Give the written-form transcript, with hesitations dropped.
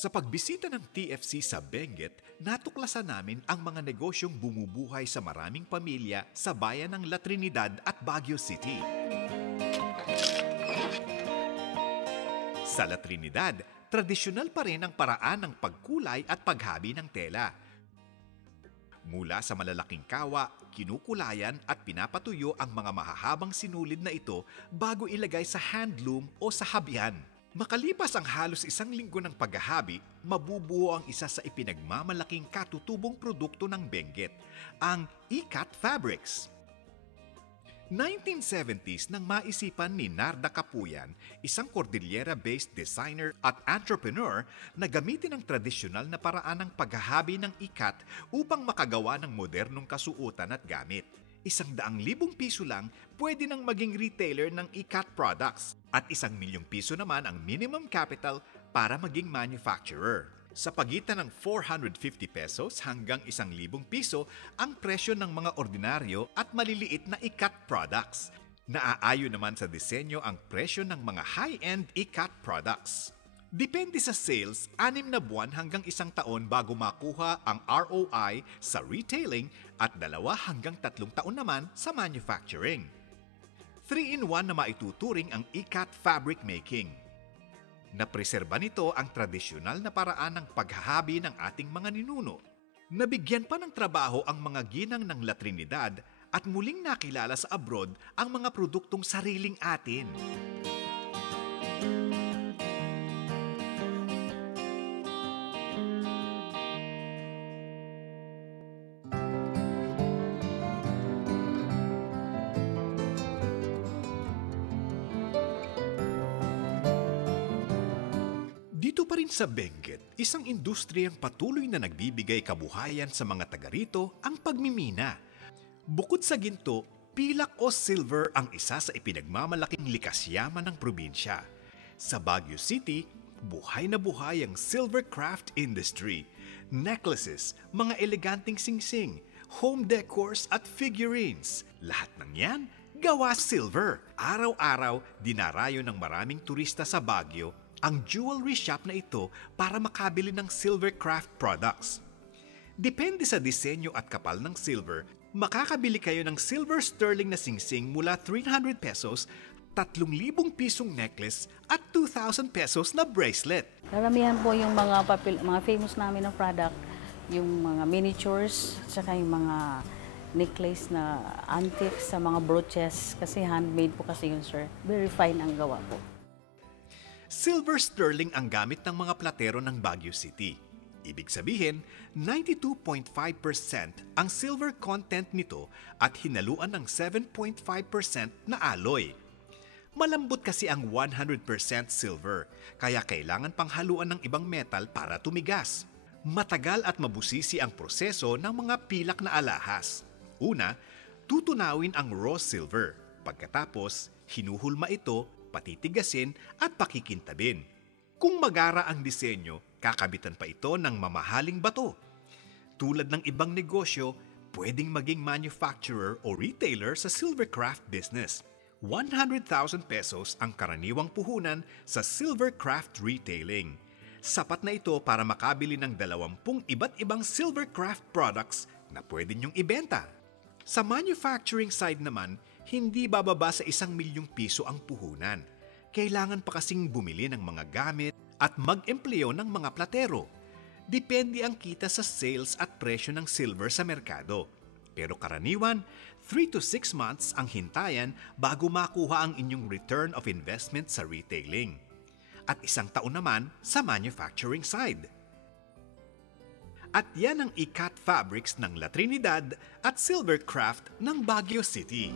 Sa pagbisita ng TFC sa Benguet, natuklasan namin ang mga negosyong bumubuhay sa maraming pamilya sa bayan ng La Trinidad at Baguio City. Sa La Trinidad, tradisyonal pa rin ang paraan ng pagkulay at paghabi ng tela. Mula sa malalaking kawa, kinukulayan at pinapatuyo ang mga mahahabang sinulid na ito bago ilagay sa handloom o sa habian. Makalipas ang halos 1 linggo ng paghahabi, mabubuo ang isa sa ipinagmamalaking katutubong produkto ng Benguet, ang Ikat Fabrics. 1970s nang maisipan ni Narda Capuyan, isang Cordillera-based designer at entrepreneur, na gamitin ang tradisyonal na paraan ng paghahabi ng ikat upang makagawa ng modernong kasuotan at gamit. 100,000 piso lang pwede nang maging retailer ng ikat products at 1,000,000 piso naman ang minimum capital para maging manufacturer. Sa pagitan ng 450 pesos hanggang 1,000 piso ang presyo ng mga ordinaryo at maliliit na ikat products. Naaayon naman sa disenyo ang presyo ng mga high-end ikat products. Depende sa sales, 6 na buwan hanggang 1 taon bago makuha ang ROI sa retailing at 2 hanggang 3 taon naman sa manufacturing. 3-in-1 na maituturing ang ikat fabric making. Napreserba nito ang tradisyonal na paraan ng paghahabi ng ating mga ninuno. Nabigyan pa ng trabaho ang mga ginang ng La Trinidad at muling nakilala sa abroad ang mga produktong sariling atin. Dito pa rin sa Benguet, isang industriyang patuloy na nagbibigay kabuhayan sa mga taga rito ang pagmimina. Bukod sa ginto, pilak o silver ang isa sa ipinagmamalaking likas yaman ng probinsya. Sa Baguio City, buhay na buhay ang silver craft industry. Necklaces, mga eleganteng singsing, home decors at figurines. Lahat ng yan, gawa silver. Araw-araw, dinarayo ng maraming turista sa Baguio ang jewelry shop na ito para makabili ng silver craft products. Depende sa disenyo at kapal ng silver, makakabili kayo ng silver sterling na singsing mula 300 pesos, 3,000 pisong necklace at 2,000 pesos na bracelet. Karamihan po yung mga famous namin na product, yung mga miniatures, saka yung mga necklace na antiques sa mga brooches, kasi handmade po kasi yun, sir. Very fine ang gawa po. Silver sterling ang gamit ng mga platero ng Baguio City. Ibig sabihin, 92.5% ang silver content nito at hinaluan ng 7.5% na alloy. Malambot kasi ang 100% silver, kaya kailangan pang haluan ng ibang metal para tumigas. Matagal at mabusisi ang proseso ng mga pilak na alahas. Una, tutunawin ang raw silver. Pagkatapos, hinuhulma ito, patitigasin at pakikintabin. Kung magara ang disenyo, kakabitan pa ito ng mamahaling bato. Tulad ng ibang negosyo, pwedeng maging manufacturer o retailer sa silver craft business. 100,000 pesos ang karaniwang puhunan sa silver craft retailing. Sapat na ito para makabili ng 20 iba't ibang silver craft products na pwede niyong ibenta. Sa manufacturing side naman, hindi bababa sa 1,000,000 piso ang puhunan. Kailangan pa kasing bumili ng mga gamit at mag-empleyo ng mga platero. Depende ang kita sa sales at presyo ng silver sa merkado. Pero karaniwan, 3 to 6 months ang hintayan bago makuha ang inyong return of investment sa retailing. At 1 taon naman sa manufacturing side. At yan ang ikat fabrics ng La Trinidad at silver craft ng Baguio City.